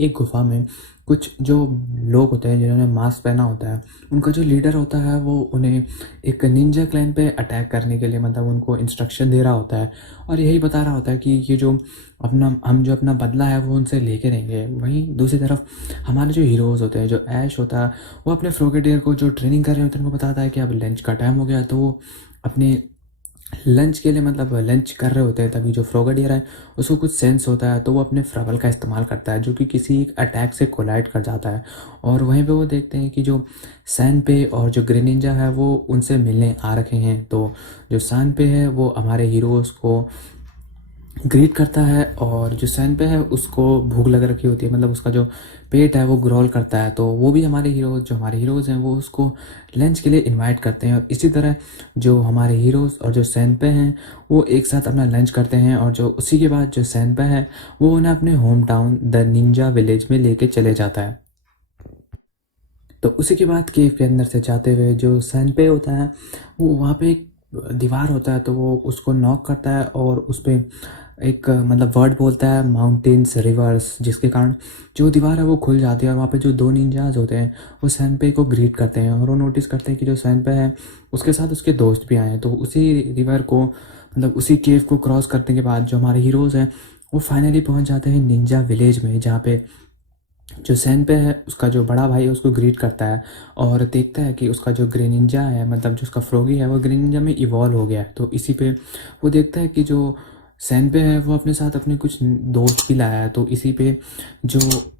एक गुफा में कुछ जो लोग होते हैं जिन्होंने मास्क पहना होता है, उनका जो लीडर होता है वो उन्हें एक निंजा क्लैन पे अटैक करने के लिए मतलब उनको इंस्ट्रक्शन दे रहा होता है और यही बता रहा होता है कि ये जो अपना बदला है वो उनसे लेके रहेंगे। वहीं दूसरी तरफ हमारे जो हीरोज़ होते हैं, जो ऐश होता है, वो अपने फ्रिगेडियर को जो ट्रेनिंग कर रहे होते हैं उनको बताता है कि अब लंच का टाइम हो गया। तो वो अपने लंच के लिए मतलब लंच कर रहे होते हैं, तभी जो फ्रॉगडियर है उसको कुछ सेंस होता है तो वो अपने फ्रबल का इस्तेमाल करता है जो कि किसी एक अटैक से कोलाइड कर जाता है। और वहीं पे वो देखते हैं कि जो सैन पे और जो ग्रेनिंजा है वो उनसे मिलने आ रखे हैं। तो जो सैन पे है वो हमारे हीरोज़ को ग्रीट करता है और जो सैन पे है उसको भूख लग रखी होती है, मतलब उसका जो पेट है वो ग्रोल करता है। तो वो भी हमारे हीरोज़ हैं वो उसको लंच के लिए इनवाइट करते हैं। और इसी तरह जो हमारे हीरोज़ और जो सैन पे हैं वो एक साथ अपना लंच करते हैं और जो उसी के बाद जो सैन पे है वो उन्हें अपने home town the Ninja village में लेके चले जाता है। तो उसी के बाद केव के अंदर से जाते हुए जो सैन पे होता है वो वहाँ पे एक दीवार होता है, तो वो उसको नॉक करता है और उस पे एक मतलब वर्ड बोलता है माउंटेन्स रिवर्स, जिसके कारण जो दीवार है वो खुल जाती है और वहाँ पे जो दो निंजाज होते हैं वो सैनपे को ग्रीट करते हैं और वो नोटिस करते हैं कि जो सैनपे है उसके साथ उसके दोस्त भी आए हैं। तो उसी रिवर को मतलब उसी केव को क्रॉस करने के बाद जो हमारे हीरोज़ हैं वो फाइनली पहुँच जाते हैं निंजा विलेज में, जहाँ पे जो सैनपे है उसका जो बड़ा भाई है उसको ग्रीट करता है और देखता है कि उसका जो ग्रेनिंजा है मतलब जो उसका फ्रॉगी है वो ग्रेनिंजा में इवॉल्व हो गया है। तो इसी पे वो देखता है कि जो सैनपे है वो अपने साथ अपने कुछ दोस्त भी लाया है। तो इसी पे जो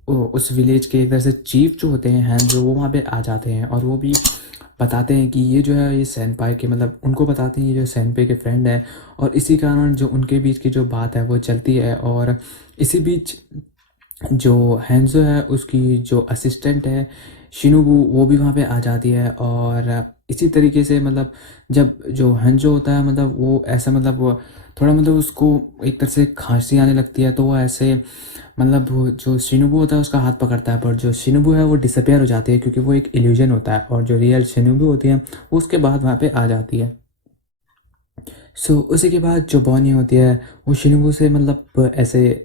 उस विलेज के एक तरह से चीफ जो होते हैं जो वो वहाँ पे आ जाते हैं और वो भी बताते हैं कि ये जो है ये सैनपाई के मतलब उनको बताते हैं ये जो सैनपे के फ्रेंड है और इसी कारण जो उनके बीच की जो बात है वो चलती है। और इसी बीच जो हैंज़ो है उसकी जो असिस्टेंट है शिनोबू वो भी वहाँ पे आ जाती है और इसी तरीके से मतलब जब जो हैंज़ो होता है मतलब वो ऐसा मतलब वो थोड़ा मतलब उसको एक तरह से खांसी आने लगती है, तो वो ऐसे मतलब वो जो शिनोबू होता है उसका हाथ पकड़ता है, पर जो शिनोबू है वो डिसअपियर हो जाती है क्योंकि वो एक इल्यूजन होता है और जो रियल शिनोबू होती है वो उसके बाद वहाँ पे आ जाती है। सो उसी के बाद जो बॉनी होती है वो शिनोबू से मतलब ऐसे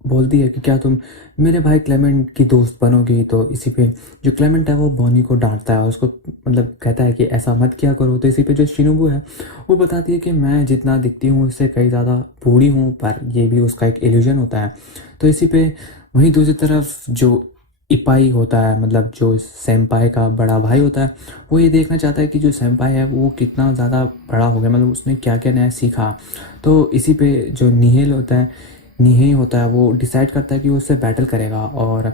बोलती है कि क्या तुम मेरे भाई क्लेमेंट की दोस्त बनोगी। तो इसी पे जो क्लेमेंट है वो बॉनी को डांटता है और उसको मतलब कहता है कि ऐसा मत किया करो। तो इसी पे जो शिनोबू है वो बताती है कि मैं जितना दिखती हूँ उससे कई ज़्यादा बूढ़ी हूँ, पर ये भी उसका एक इल्यूजन होता है। तो इसी पे वहीं दूसरी तरफ जो इपाई होता है मतलब जो सेम्पाई का बड़ा भाई होता है वो ये देखना चाहता है कि जो सेम्पाई है वो कितना ज़्यादा बड़ा हो गया, मतलब उसने क्या क्या नया सीखा। तो इसी पे जो निहेल होता है निही होता है वो डिसाइड करता है कि वो उससे बैटल करेगा और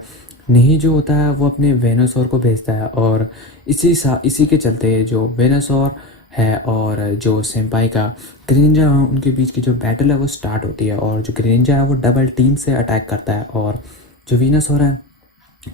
निही जो होता है वो अपने वेनोसॉर को भेजता है और इसी के चलते जो वेनोसॉर है और जो सेम्पाई का ग्रेनिंजा उनके बीच की जो बैटल है वो स्टार्ट होती है और जो ग्रेनिंजा है वो डबल टीम से अटैक करता है और जो वीनसॉर है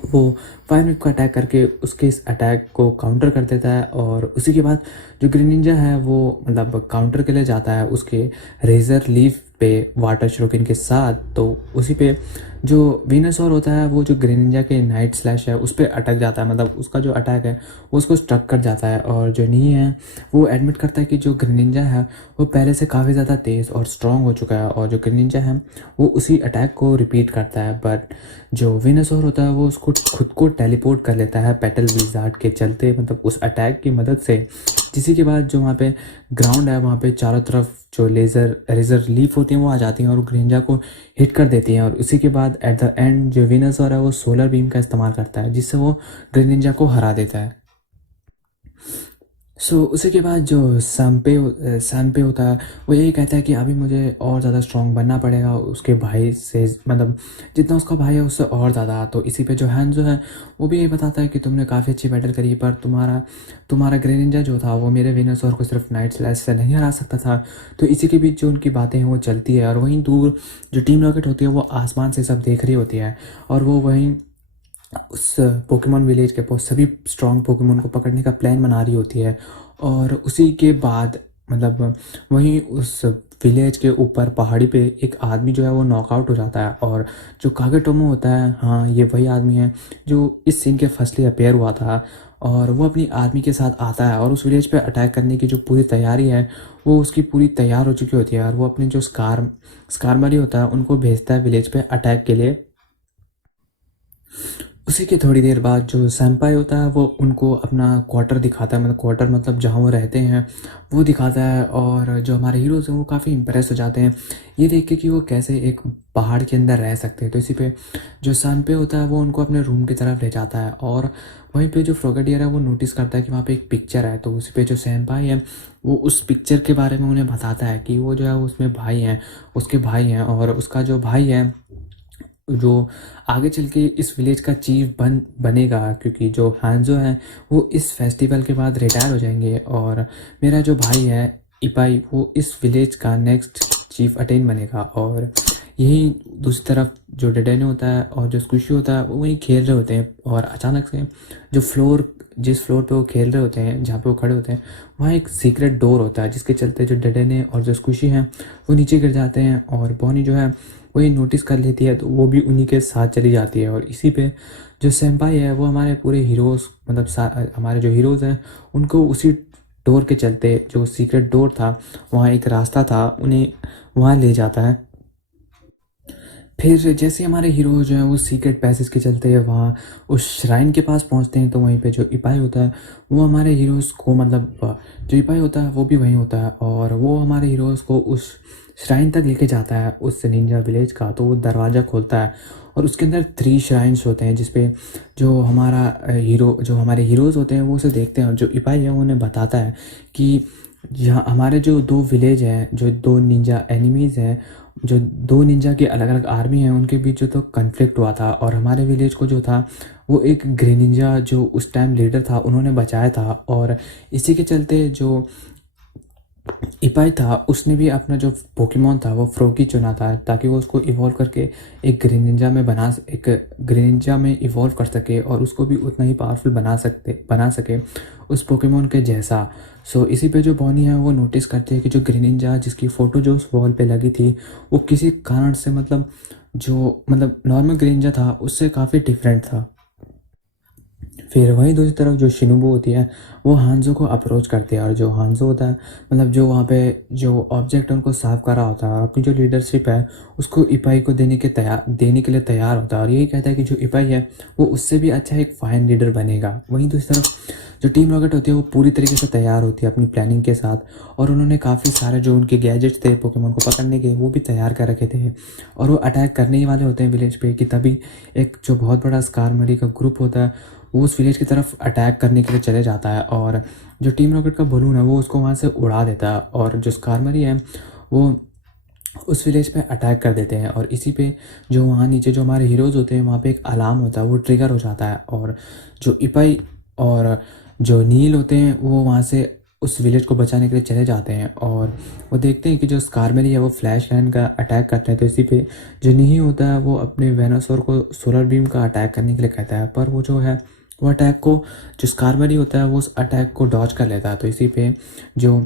वो 5 मिनट को अटैक करके उसके इस अटैक को काउंटर कर देता है। और उसी के बाद जो ग्रीन निंजा है वो मतलब काउंटर के लिए जाता है उसके रेजर लीफ पे वाटर श्रोकिन के साथ। तो उसी पे जो वीनसॉर होता है वो जो ग्रीन निंजा के नाइट स्लैश है उस पर अटक जाता है, मतलब उसका जो अटैक है वो उसको स्ट्रक कर जाता है। और जो नी है वो एडमिट करता है कि जो ग्रीन निंजा है वो पहले से काफ़ी ज़्यादा तेज़ और स्ट्रॉन्ग हो चुका है और जो ग्रीन निंजा है वो उसी अटैक को रिपीट करता है। बट जो वेनोसॉर होता है वो उसको खुद को टेलीपोर्ट कर लेता है पेटल विजार्ड के चलते, मतलब उस अटैक की मदद से। जिसी के बाद जो वहाँ पे ग्राउंड है वहाँ पे चारों तरफ जो रेजर लीफ होती हैं वो आ जाती हैं और ग्रेंजा को हिट कर देती हैं। और उसी के बाद एट द एंड जो वेनोसॉर है वो सोलर बीम का इस्तेमाल करता है जिससे वो ग्रेनिंजा को हरा देता है। उसी के बाद जो सैम्पे होता है वो यही कहता है कि अभी मुझे और ज़्यादा स्ट्रॉन्ग बनना पड़ेगा उसके भाई से, मतलब जितना उसका भाई है उससे और ज़्यादा। तो इसी पे जो हैंज़ो है वो भी यही बताता है कि तुमने काफ़ी अच्छी बैटल करी पर तुम्हारा तुम्हारा ग्रेनिंजा जो था वो मेरे वेनोसॉर को सिर्फ नाइट स्लैश से नहीं हरा सकता था। तो इसी के बीच जो उनकी बातें हैं वो चलती है और वहीं दूर जो टीम रॉकेट होती है वो आसमान से सब देख रही होती है और वो वहीं उस पोकेमॉन विलेज के सभी स्ट्रॉन्ग पोकेमॉन को पकड़ने का प्लान बना रही होती है। और उसी के बाद मतलब वहीं उस विलेज के ऊपर पहाड़ी पे एक आदमी जो है वो नॉकआउट हो जाता है और जो कागेटोमो होता है, हाँ ये वही आदमी है जो इस सीन के फर्स्टली अपेयर हुआ था। और वो अपनी आर्मी के साथ आता है और उस विलेज पे अटैक करने की जो पूरी तैयारी है वो उसकी पूरी तैयार हो चुकी होती है और वो अपने जो स्कारमरी होता है उनको भेजता है विलेज पे अटैक के लिए। उसी के थोड़ी देर बाद जो सैंपाई होता है वो उनको अपना क्वार्टर दिखाता है, मतलब क्वार्टर मतलब जहाँ वो रहते हैं वो दिखाता है। और जो हमारे हीरोज़ हैं वो काफ़ी इम्प्रेस हो जाते हैं ये देख के कि वो कैसे एक पहाड़ के अंदर रह सकते हैं। तो इसी पे जो सैंपे होता है वो उनको अपने रूम की तरफ ले जाता है, और वहीं पे जो फ्रॉगेडियर है वो नोटिस करता है कि वहाँ पे एक पिक्चर है। तो उसी पे जो सैंपाई है वो उस पिक्चर के बारे में उन्हें बताता है कि वो जो है उसमें भाई हैं, उसके भाई हैं, और उसका जो भाई है जो आगे चल के इस विलेज का चीफ बनेगा, क्योंकि जो हांजो है वो इस फेस्टिवल के बाद रिटायर हो जाएंगे, और मेरा जो भाई है इपाई वो इस विलेज का नेक्स्ट चीफ अटेन बनेगा। और यही दूसरी तरफ जो डेडेने होता है और जो स्क्विशी होता है वो वहीं खेल रहे होते हैं, और अचानक से जो जिस फ्लोर पे वो खेल रहे होते हैं, जहाँ पे वो खड़े होते हैं, वहाँ एक सीक्रेट डोर होता है जिसके चलते जो डेडेने और जो स्क्विशी हैं वो नीचे गिर जाते हैं, और बॉनी जो है वही नोटिस कर लेती है तो वो भी उन्हीं के साथ चली जाती है। और इसी पे जो सेम्पाई है वो हमारे पूरे हीरोज़ मतलब हमारे जो हीरोज़ हैं उनको उसी डोर के चलते, जो सीक्रेट डोर था वहाँ एक रास्ता था, उन्हें वहाँ ले जाता है। फिर जैसे हमारे हीरो जो है वो सीक्रेट पैसेज के चलते वहाँ उस श्राइन के पास पहुँचते हैं, तो वहीं पे जो इपाई होता है वो हमारे हीरोज़ को मतलब जो इपाई होता है वो भी वहीं होता है, और वो हमारे हीरोज़ को उस श्राइन तक लेके जाता है उस निंजा विलेज का। तो वो दरवाज़ा खोलता है और उसके अंदर 3 श्राइन्स होते हैं जिसपे जो हमारे हीरोज़ होते हैं वो उसे देखते हैं, और जो इपाई है वो उन्हें बताता है कि यहाँ हमारे जो 2 विलेज हैं, जो 2 निंजा एनिमीज़ हैं, जो 2 निंजा की अलग अलग आर्मी हैं उनके बीच जो तो कन्फ्लिक्ट हुआ था, और हमारे विलेज को जो था वो एक ग्रे निंजा जो उस टाइम लीडर था उन्होंने बचाया था। और इसी के चलते जो इपाई था उसने भी अपना जो पोकेमॉन था वो फ्रोकी चुना था ताकि वो उसको इवॉल्व करके एक ग्रेनिंजा में इवॉल्व कर सके और उसको भी उतना ही पावरफुल बना सके उस पोकेमॉन के जैसा। सो इसी पे जो बॉनी है वो नोटिस करती है कि जो ग्रेनिंजा जिसकी फ़ोटो जो उस वॉल पे लगी थी वो किसी कारण से मतलब नॉर्मल ग्रेनिंजा था उससे काफ़ी डिफरेंट था। फिर वहीं दूसरी तरफ जो शिनुबु होती है वो हांजो को अप्रोच करती है, और जो हांजो होता है मतलब जो वहाँ पे जो ऑब्जेक्ट है उनको साफ कर रहा होता है, और अपनी जो लीडरशिप है उसको इपाई को देने के लिए तैयार होता है, और यही कहता है कि जो इपाई है वो उससे भी अच्छा एक फाइन लीडर बनेगा। वहीं दूसरी तरफ जो टीम रॉकेट होती है वो पूरी तरीके से तैयार होती है अपनी प्लानिंग के साथ, और उन्होंने काफ़ी सारे जो उनके गैजेट्स थे पोकेमॉन को पकड़ने के वो भी तैयार कर रखे थे, और वो अटैक करने ही वाले होते हैं विलेज पे कि तभी एक जो बहुत बड़ा स्कारमरी का ग्रुप होता है वो उस विलेज की तरफ अटैक करने के लिए चले जाता है, और जो टीम रॉकेट का बलून है वो उसको वहाँ से उड़ा देता है, और जो स्कारमरी है वो उस विलेज पे अटैक कर देते हैं। और इसी पे जो वहाँ नीचे जो हमारे हीरोज़ होते हैं वहाँ पे एक अलार्म होता है वो ट्रिगर हो जाता है, और जो इपाई और जो नील होते हैं वो वहाँ से उस विलेज को बचाने के लिए चले जाते हैं, और वो देखते हैं कि जो स्कारमेरी है वो फ्लैश लाइन का अटैक करते हैं। तो इसी पे जो नहीं होता है वो अपने वेनोसोर को सोलर बीम का अटैक करने के लिए कहता है, पर वो जो है वो अटैक को जो स्कारमेरी होता है वो उस अटैक को डॉज कर लेता है। तो इसी पे जो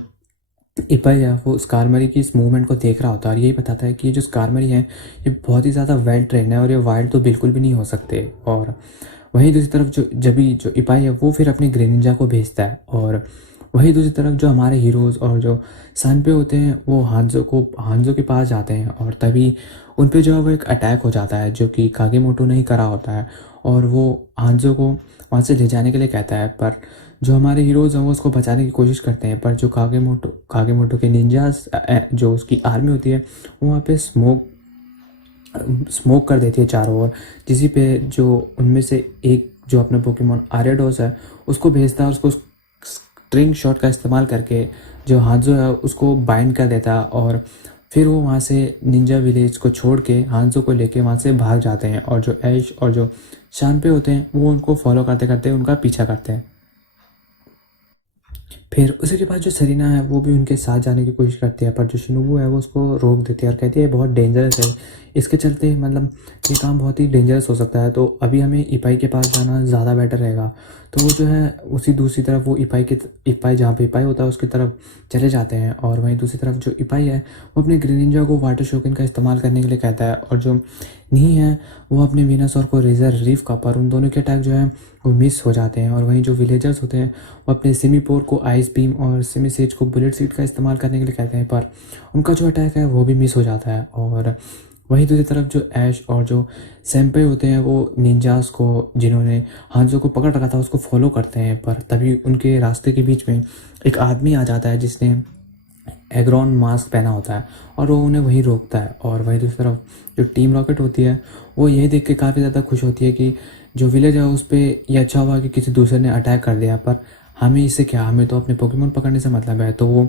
इपाई है वो स्कारमरी की इस मूवमेंट को देख रहा होता है, और यही बताता है कि ये जो स्कारमरी है ये बहुत ही ज़्यादा वेल ट्रेन है और ये वाइल्ड तो बिल्कुल भी नहीं हो सकते। और वहीं दूसरी तरफ जो इपाई है वो फिर अपने ग्रेनिंजा को भेजता है, और वहीं दूसरी तरफ जो हमारे हीरोज़ और जो सनपे होते हैं वो हांजो के पास जाते हैं, और तभी उन पे जो है वो एक अटैक हो जाता है जो कि कागेमोटो ने ही करा होता है, और वो हांजो को वहाँ से ले जाने के लिए कहता है। पर जो हमारे हीरोज़ हैं वो उसको बचाने की कोशिश करते हैं, पर जो कागेमोटो के निंजास जो उसकी आर्मी होती है वो वहाँ पे स्मोक कर देती है चारों ओर, जिसी पे जो उनमें से एक जो अपना पोकेमॉन आरियाडोस है उसको भेजता है, उसको स्ट्रिंग शॉट का इस्तेमाल करके जो हांजो है उसको बाइंड कर देता है, और फिर वो वहाँ से निंजा विलेज को छोड़ के हांजो को लेके वहाँ से भाग जाते हैं, और जो ऐश और जो शानपे होते हैं वो उनको फॉलो करते करते उनका पीछा करते हैं। फिर उसी के बाद जो सेरेना है वो भी उनके साथ जाने की कोशिश करती है, पर जो शिनोबू है वो उसको रोक देती है और कहती है बहुत डेंजरस है, इसके चलते मतलब ये काम बहुत ही डेंजरस हो सकता है, तो अभी हमें इपाई के पास जाना ज़्यादा बेटर रहेगा। तो वो जो है उसी दूसरी तरफ वो इपाई जहाँ पे इपाई होता है उसकी तरफ चले जाते हैं, और वहीं दूसरी तरफ जो इपाई है वो अपने ग्रेनिंजा को वाटर शोकिन का इस्तेमाल करने के लिए कहता है, और जो नहीं है वो अपने वीनसौर को रेजर रीफ का, पर उन दोनों के अटैक जो है वो मिस हो जाते हैं। और वहीं जो विलेजर्स होते हैं वो अपने सिमीपोर को आइस बीम और सिमीसेज को बुलेट सीट का इस्तेमाल करने के लिए कहते हैं, पर उनका जो अटैक है वो भी मिस हो जाता है, और वहीं दूसरी तरफ जो ऐश और जो सेंपे होते हैं वो निंजास को, जिन्होंने हांजो को पकड़ रखा था, उसको फॉलो करते हैं। पर तभी उनके रास्ते के बीच में एक आदमी आ जाता है जिसने एग्रॉन मास्क पहना होता है और वो उन्हें वहीं रोकता है। और वहीं दूसरी तरफ जो टीम रॉकेट होती है वो यही देख के काफ़ी ज़्यादा खुश होती है कि जो विलेज है उस पर ये अच्छा हुआ कि किसी दूसरे ने अटैक कर दिया, पर हमें इससे क्या, हमें तो अपने पोकेमोन पकड़ने से मतलब है। तो वो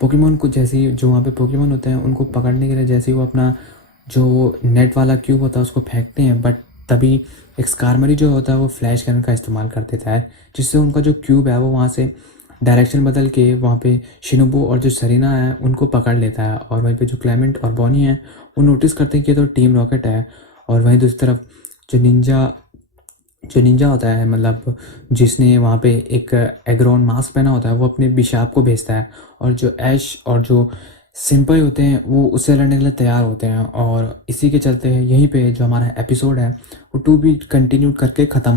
पोकेमोन को जैसे ही, जो वहाँ पे पोकेमोन होते हैं उनको पकड़ने के लिए जैसे ही वो अपना जो नेट वाला क्यूब होता है उसको फेंकते हैं, बट तभी एक स्कारमरी जो होता है वो फ्लैश कैनन का इस्तेमाल कर देता है, जिससे उनका जो क्यूब है वो वहाँ से डायरेक्शन बदल के वहाँ पे शिनोबू और जो सरीना है उनको पकड़ लेता है। और वहीं पे जो क्लेमेंट और बॉनी है वो नोटिस करते हैं कि ये तो टीम रॉकेट है। और वहीं दूसरी तरफ जो निंजा होता है, मतलब जिसने वहाँ पे एक एग्रॉन मास्क पहना होता है, वो अपने बिशाप को भेजता है। और जो ऐश और जो सिंपल होते हैं वो उससे लड़ने के लिए तैयार होते हैं। और इसी के चलते यहीं पे जो हमारा एपिसोड है वो 2 भी कंटिन्यू करके ख़त्म